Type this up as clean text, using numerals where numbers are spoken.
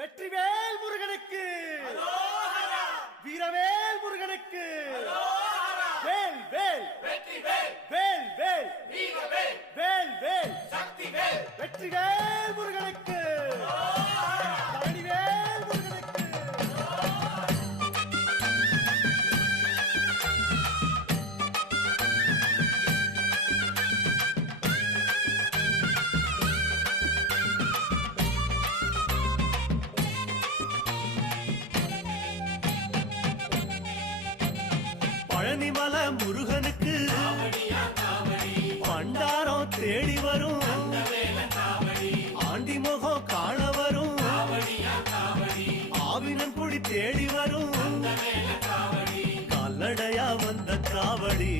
வெற்றிவேல் முருகனுக்கு, வீரவேல் முருகனுக்கு, வேல் வேல் வேல் வேல் வேல் வேல் வெற்றிவேல் முருகனுக்கு, பழனிவேல் முருகனுக்கு. பழனிமல முருகனுக்கு பண்டாரம் தேடி வரும், ஆண்டி முகம் காண வரும், ஆவினன் குடி தேடி வரும், கால்நடையா வந்த காவடி